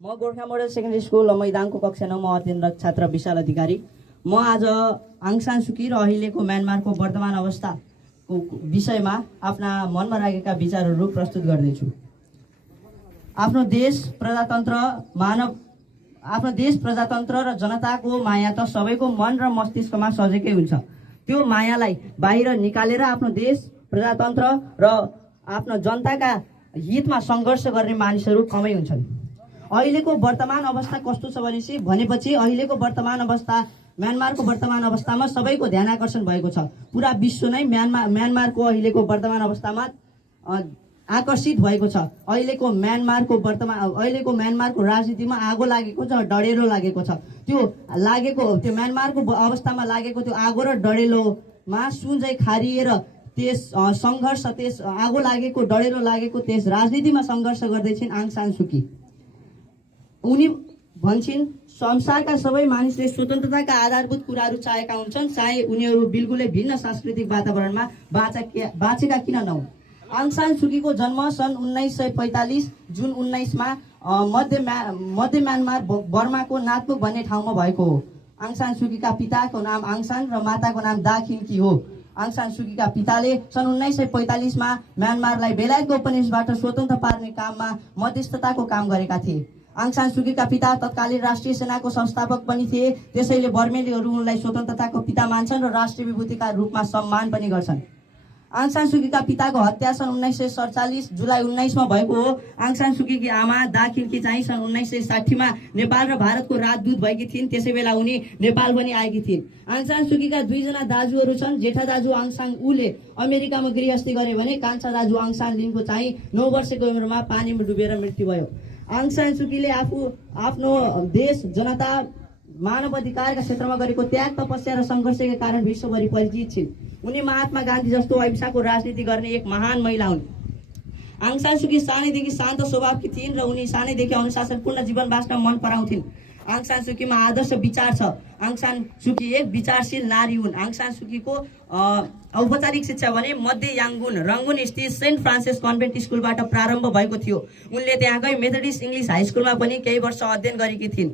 म Gorkha model secondary school मैदानको कक्षा 9 मा अध्ययनरत छात्र विशाल अधिकारी। म आज आङ सान सुकी र अहिलेको म्यानमारको वर्तमान अवस्थाको विषयमा आफ्ना मनमा लागेका विचारहरू प्रस्तुत गर्दैछु। आफ्नो देश प्रजातन्त्र र जनताको माया त सबैको मन र मस्तिष्कमा सजेकै हुन्छ। त्यो मायालाई बाहिर निकालेर आफ्नो देश प्रजातन्त्र र आफ्नो जनताका हितमा सङ्घर्ष गर्ने मानिसहरू कमै हुन्छन्। अहिलेको वर्तमान अवस्था कस्तो छ भनेपछि अहिलेको वर्तमान अवस्था म्यानमारको वर्तमान अवस्थामा सबैको ध्यान आकर्षण भएको छ। पुरा विश्व नै म्यानमारको अहिलेको वर्तमान अवस्थामा आकर्षित भएको छ। अहिलेको म्यानमारको राजनीतिमा आगो लागेको छ, डढेलो लागेको छ। त्यो म्यानमारको अवस्थामा लागेको त्यो आगो र डढेलोमा सुनझै खारिएर त्यस सङ्घर्ष, त्यस आगो लागेको, डढेलो लागेको त्यस राजनीतिमा सङ्घर्ष गर्दैछिन् आङ सान सुकी। उनी भन्छन् संसारका सबै मानिसले स्वतन्त्रताका आधारभूत कुराहरू चाहेका हुन्छन्, चाहे उनीहरू बिल्कुलै भिन्न सांस्कृतिक वातावरणमा बाँचेका किन नहुन्। आङ सान सुकीको जन्म सन् 1945 जुन 19 मध्य म्यानमार बर्माको नातमुक भन्ने ठाउँमा भएको हो। आङ सान सुकीका पिताको नाम आङ सान र माताको नाम दा खिन्की हो। आङ सान सुकीका पिताले सन् 1945 मा म्यानमारलाई बेलायतको उपनिवेशबाट स्वतन्त्र पार्ने काममा मध्यस्थताको काम गरेका थिए। आङ सान सुकीका पिता तत्कालीन राष्ट्रिय सेनाको संस्थापक पनि थिए। त्यसैले बर्मेलीहरू उनलाई स्वतन्त्रताको पिता मान्छन् र राष्ट्रिय विभूतिका रूपमा सम्मान पनि गर्छन्। आङ सान सुकीका पिताको हत्या सन् 1947 जुलाई 19 मा भएको हो। आङ सान सुकीकी आमा दा खिन्की चाहिँ सन् 1960 मा नेपाल र भारतको राजदूत भएकी थिइन्। त्यसै बेला उनी नेपाल पनि आएकी थिइन्। आङ सान सुकीका दुईजना दाजुहरू छन्। जेठा दाजु आङ सान उले अमेरिकामा गृहस्थी गरे भने कान्छा दाजु आङ सान लिनको चाहिँ 9 वर्षको उमेरमा पानीमा डुबेर मृत्यु भयो। आङ सान सुकीले आफ्नो देश, जनता, मानव अधिकारका क्षेत्रमा गरेको त्याग, तपस्या र सङ्घर्षका कारण विश्वभरि परिचित छिन्। उनी महात्मा गान्धी जस्तो अहिंसाको राजनीति गर्ने एक महान महिला हुन्। आङ सान सुकी सानैदेखि शान्त स्वभावकी थिइन् र उनी सानैदेखि अनुशासनपूर्ण जीवन बाँच्न मन पराउँथिन्। आङ सान सुकीमा आदर्श विचार छ। आङ सान सुकी एक विचारशील नारी हुन्। आङ सान सुकीको औपचारिक शिक्षा भने मध्य याङ्गुन रङ्गुन स्थित सेन्ट फ्रान्सिस कन्भेन्ट स्कुलबाट प्रारम्भ भएको थियो। उनले त्यहाँकै मेथोडिस्ट इङ्ग्लिस हाई स्कुलमा पनि केही वर्ष अध्ययन गरेकी थिइन्।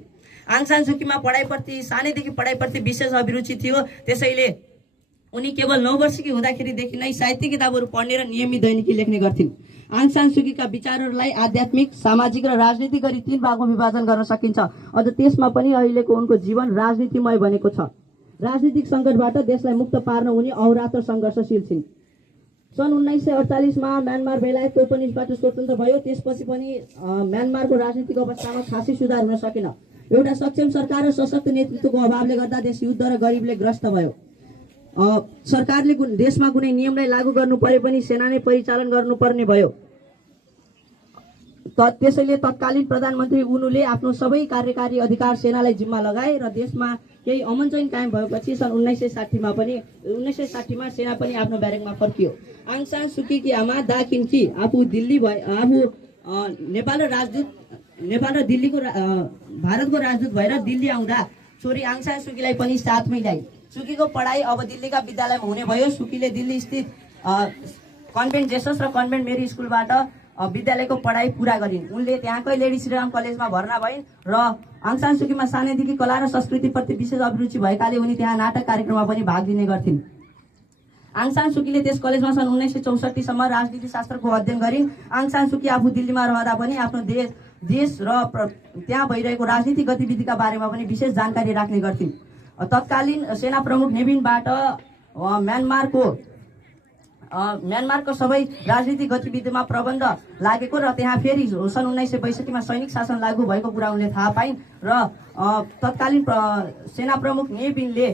आङ सान सुकीमा सानैदेखि पढाइप्रति विशेष अभिरुचि थियो। त्यसैले उनी केवल 9 वर्षकी हुँदाखेरिदेखि नै साहित्य किताबहरू पढ्ने र नियमित दैनिकी लेख्ने गर्थिन्। आङ सान सुकीका विचारहरूलाई आध्यात्मिक, सामाजिक र राजनीतिक गरी 3 भागमा विभाजन गर्न सकिन्छ। अझ त्यसमा पनि अहिलेको उनको जीवन राजनीतिमय बनेको छ। राजनीतिक सङ्कटबाट देशलाई मुक्त पार्न उनी अहोरात्र सङ्घर्षशील छिन्। सन् 1948 मा म्यानमार बेलायतको उपनिवेशबाट स्वतन्त्र भयो। त्यसपछि पनि म्यानमारको राजनीतिक अवस्थामा खासै सुधार हुन सकेन। एउटा सक्षम सरकार र सशक्त नेतृत्वको अभावले गर्दा देश युद्ध र गरिबले ग्रस्त भयो। सरकारले देशमा कुनै नियमलाई लागू गर्नु परे पनि सेना नै परिचालन गर्नुपर्ने भयो। त्यसैले तत्कालीन प्रधानमन्त्री उनुले आफ्नो सबै कार्यकारी अधिकार सेनालाई जिम्मा लगाए र देशमा केही अमन चैन कायम भएपछि सन् 1960 मा सेना पनि आफ्नो ब्यारेकमा फर्कियो। आङ सान सुकीकी आमा दा खिन्की आफू नेपाल र दिल्लीको भारतको राजदूत भएर दिल्ली आउँदा छोरी आङ सान सुकीलाई पनि साथमै ल्याए। सुकीको पढाइ अब दिल्लीका विद्यालयमा हुने भयो। सुकीले दिल्ली स्थित कन्भेन्ट जेसस र कन्भेन्ट मेरी स्कुलबाट विद्यालयको पढाइ पुरा गरिन्। उनले त्यहाँकै लेडी श्रीराम कलेजमा भर्ना भइन् र आङ सान सुकीमा सानैदेखि कला र संस्कृतिप्रति विशेष अभिरुचि भएकाले उनी त्यहाँ नाटक कार्यक्रममा पनि भाग लिने गर्थिन्। आङ सान सुकीले त्यस कलेजमा सन् 1964 सम्म राजनीति शास्त्रको अध्ययन गरिन्। आङ सान सुकी आफू दिल्लीमा रहँदा पनि आफ्नो देश र त्यहाँ भइरहेको राजनीतिक गतिविधिका बारेमा पनि विशेष जानकारी राख्ने गर्थिन्। तत्कालीन सेना प्रमुख नेभिनबाट म्यानमारको सबै राजनीतिक गतिविधिमा प्रबन्ध लागेको र त्यहाँ फेरि सन् 1962 मा सैनिक शासन लागू भएको कुरा उनले थाहा पाइन् र तत्कालीन सेना प्रमुख नेभिनले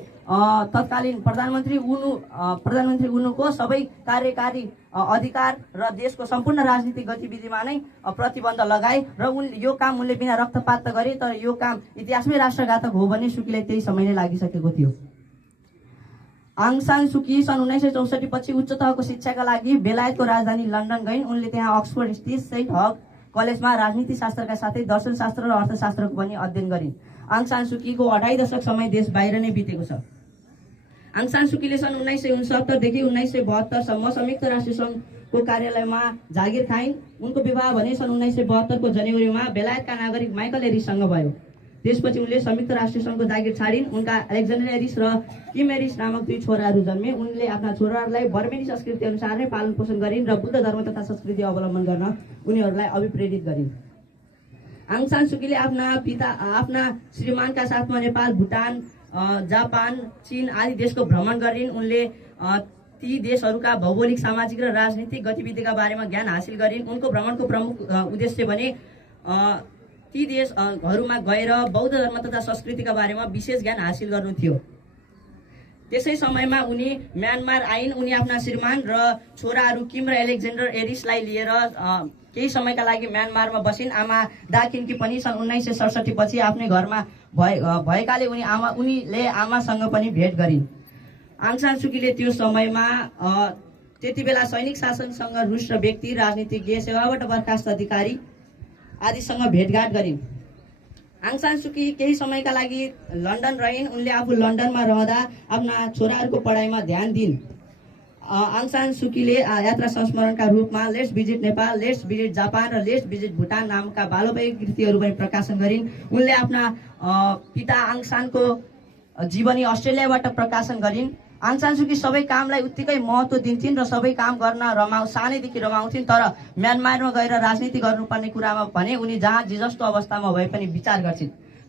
तत्कालीन प्रधानमन्त्री उनुको सबै कार्यकारी अधिकार र देशको सम्पूर्ण राजनीतिक गतिविधिमा नै प्रतिबन्ध लगाए र यो काम उनले बिना रक्तपात गरे। तर यो काम इतिहासमै राष्ट्रघातक हो भन्ने सुकीलाई त्यही समय नै लागिसकेको थियो। आङ सान सुकी सन् 1964 पछि उच्च तहको शिक्षाका लागि बेलायतको राजधानी लन्डन गइन्। उनले त्यहाँ अक्सफोर्ड स्थित सेन्ट हग कलेजमा राजनीति शास्त्रका साथै दर्शनशास्त्र र अर्थशास्त्रको पनि अध्ययन गरिन्। आङ सान सुकीको 2.5 दशक समय देश बाहिर नै बितेको छ। आङ सान सुकीले सन् 1969 देखि 1972 सम्म संयुक्त राष्ट्र सङ्घ को कार्यालयमा जागिर खाइन्। उनको विवाह भने सन् 1972 को जनवरीमा बेलायतका नागरिक माइकल एरिससँग भयो। त्यसपछि उनले संयुक्त राष्ट्र सङ्घको जागिर छाडिन्। उनका अलेक्जेन्डर एरिस र किम एरिस नामक 2 छोराहरू जन्मे। उनले आफ्ना छोराहरूलाई बर्मेनी संस्कृति अनुसार नै पालन पोषण गरिन् र बुद्ध धर्म तथा संस्कृति अवलम्बन गर्न उनीहरूलाई अभिप्रेरित गरिन्। आङ सान सुकीले आफ्ना श्रीमानका साथमा नेपाल, भुटान, जापान, चीन आदि देशको भ्रमण गरिन्। उनले ती देशहरूका भौगोलिक, सामाजिक र राजनीतिक गतिविधिका बारेमा ज्ञान हासिल गरिन्। उनको भ्रमणको प्रमुख उद्देश्य भने ती देशहरूमा गएर बौद्ध धर्म तथा संस्कृतिका बारेमा विशेष ज्ञान हासिल गर्नु थियो। त्यसै समयमा उनी म्यानमार आइन्। उनी आफ्ना श्रीमान र छोराहरू किम र एलेक्जेन्डर एरिसलाई लिएर केही समयका लागि म्यानमारमा बसिन्। आमा दाकिन्की पनि सन् 1967 पछि आफ्नै घरमा भएकाले उनीले आमासँग पनि भेट गरिन्। आङ सान सुकीले त्यो समयमा त्यति बेला सैनिक शासनसँग रुष्ट व्यक्ति, राजनीतिज्ञ, सेवाबाट बर्खास्त अधिकारी आदिसँग भेटघाट गरिन्। आङ सान सुकी केही समयका लागि लन्डन रहिन्। उनले आफू लन्डनमा रहँदा आफ्ना छोराहरूको पढाइमा ध्यान दिइन्। आङ सान सुकीले यात्रा संस्मरणका रूपमा let's visit Nepal, let's visit Japan र लेट्स भिजिट भुटान नामका बालबालिक कृतिहरू पनि प्रकाशन गरिन्। उनले आफ्ना पिता आङ सानको जीवनी अस्ट्रेलियाबाट प्रकाशन गरिन्। आङ सान सुकी सबै कामलाई उत्तिकै महत्त्व दिन्थिन् र सबै काम गर्न सानैदेखि रमाउँथिन्। तर म्यानमारमा गएर राजनीति गर्नुपर्ने कुरामा भने उनी जहाँ जे जस्तो अवस्थामा भए पनि विचार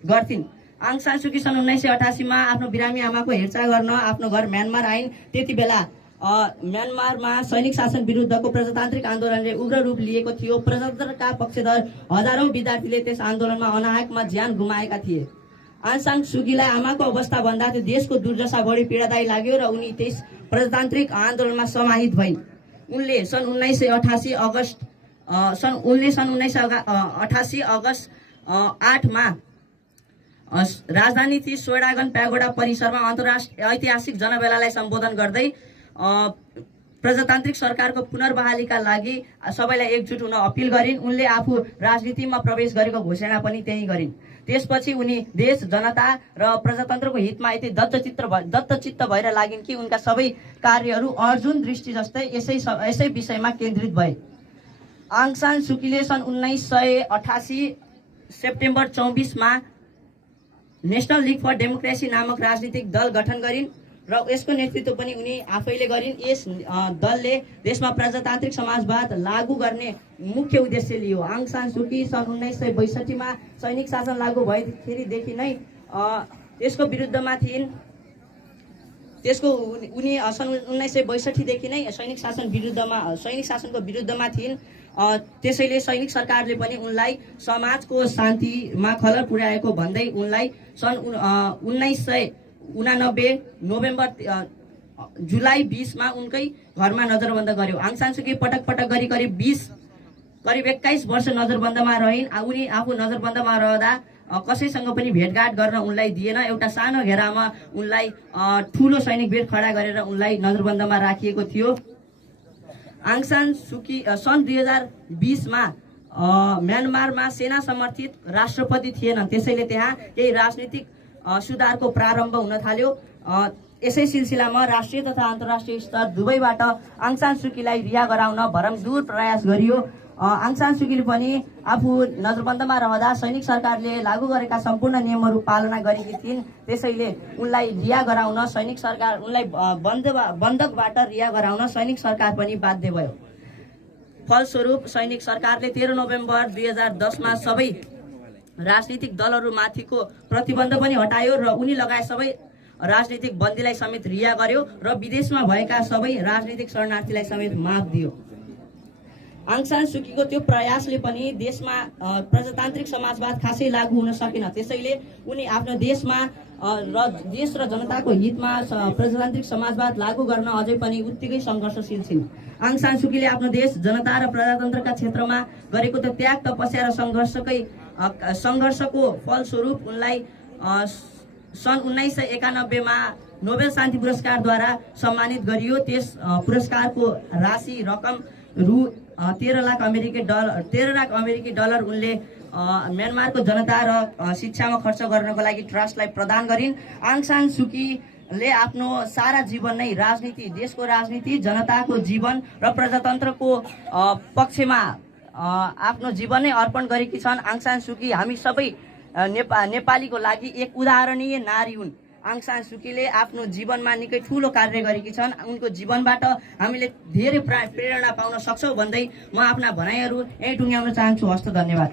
गर्थिन्। आङ सान सुकी सन् 1988 मा आफ्नो बिरामी आमाको हेरचाह गर्न आफ्नो घर म्यानमार आइन्। त्यति बेला म्यानमारमा सैनिक शासन विरुद्धको प्रजातान्त्रिक आन्दोलनले उग्र रूप लिएको थियो। प्रजातन्त्रका पक्षधर हजारौं विद्यार्थीले त्यस आन्दोलनमा अनाहकमा ज्यान गुमाएका थिए। आङ सान सुकीलाई आमाको अवस्था भन्दा त्यो देशको दुर्दशा बढी पीडादायी लाग्यो र उनी त्यस प्रजातान्त्रिक आन्दोलनमा समाहित भइन्। उनले सन् 1988 अगस्त 8 मा राजधानी थी सोडागन प्यागोडा परिसरमा अन्तर्राष्ट्रिय ऐतिहासिक जनमेलालाई सम्बोधन गर्दै प्रजातान्त्रिक सरकारको पुनर्बहालीका लागि सबैलाई एकजुट हुन अपिल गरिन्। उनले आफू राजनीतिमा प्रवेश गरेको घोषणा पनि त्यही गरिन्। त्यसपछि उनी देश, जनता र प्रजातन्त्रको हितमा यति दत्तचित्त भएर लागिन् कि उनका सबै कार्यहरू अर्जुन दृष्टि जस्तै यसै विषयमा केन्द्रित भए। आङ सान सुकीले सन् 1988 सेप्टेम्बर 24 मा नेसनल लिग फर डेमोक्रेसी नामक राजनीतिक दल गठन गरिन् र यसको नेतृत्व पनि उनी आफैले गरिन्। यस दलले देशमा प्रजातान्त्रिक समाजवाद लागू गर्ने मुख्य उद्देश्य लियो। आङ सान सुकी सन् 1962 मा सैनिक शासन लागू भएखेरिदेखि नै त्यसको विरुद्धमा थिइन्। उनी सन् 1962 देखि नै सैनिक शासनको विरुद्धमा थिइन्। त्यसैले सैनिक सरकारले पनि उनलाई समाजको शान्तिमा खलल पुर्याएको भन्दै उनलाई सन् 1989 नोभेम्बर जुलाई 20 मा उनकै घरमा नजरबन्द गर्यो। आङ सान सुकी पटक गरी करिब 21 वर्ष नजरबन्दमा रहिन्। उनी आफू नजरबन्दमा रहँदा कसैसँग पनि भेटघाट गर्न उनलाई दिएन। एउटा सानो घेरामा उनलाई ठूलो सैनिक बेड खडा गरेर उनलाई नजरबन्दमा राखिएको थियो। आङ सान सुकी सन् 2020 मा म्यानमारमा सेना समर्थित राष्ट्रपति थिएनन्। त्यसैले त्यहाँ केही राजनीतिक सुधारको प्रारम्भ हुन थाल्यो। यसै सिलसिलामा राष्ट्रिय तथा अन्तर्राष्ट्रिय स्तर दुवैबाट आङ सान सुकीलाई रिहा गराउन भरमदूर प्रयास गरियो। आङ सान सुकीले पनि आफू नजरबन्दमा रहँदा सैनिक सरकारले लागू गरेका सम्पूर्ण नियमहरू पालना गरेकी थिइन्। त्यसैले उनलाई रिहा गराउन उनलाई बन्धकबाट रिहा गराउन सैनिक सरकार पनि बाध्य भयो। फलस्वरूप सैनिक सरकारले 13 नोभेम्बर 2010 मा सबै राजनीतिक दलहरूमाथिको प्रतिबन्ध पनि हटायो र उनी लगायत सबै राजनीतिक बन्दीलाई समेत रिहा गर्यो र विदेशमा भएका सबै राजनीतिक शरणार्थीलाई समेत माफ दियो। आङ सान सुकीको त्यो प्रयासले पनि देशमा प्रजातान्त्रिक समाजवाद खासै लागू हुन सकेन। त्यसैले उनी आफ्नो देशमा देश र जनताको हितमा प्रजातान्त्रिक समाजवाद लागू गर्न अझै पनि उत्तिकै सङ्घर्षशील छिन्। आङ सान सुकीले आफ्नो देश, जनता र प्रजातन्त्रका क्षेत्रमा गरेको त्यो त्याग, तपस्या र सङ्घर्षको फलस्वरूप उनलाई सन् 1991 मा नोबेल शान्ति पुरस्कारद्वारा सम्मानित गरियो। त्यस पुरस्कारको राशि रकम रु 13 लाख अमेरिकी डलर उनले म्यानमारको जनता र शिक्षामा खर्च गर्नको लागि ट्रस्टलाई प्रदान गरिन्। आङ सान सुकी ले आफ्नो सारा जीवन नै राजनीति, देशको राजनीति, जनताको जीवन र प्रजातन्त्रको पक्षमा आफ्नो जीवन नै अर्पण गरेकी छन्। आङ सान सुकी हामी सबै नेपालीको लागि एक उदाहरणीय नारी हुन्। आङ सान सुकीले आफ्नो जीवनमा निकै ठुलो कार्य गरेकी छन्। उनको जीवनबाट हामीले धेरै प्रेरणा पाउन सक्छौँ भन्दै म आफ्ना भनाइहरू यहीँ टुङ्ग्याउन चाहन्छु। हस्त, धन्यवाद।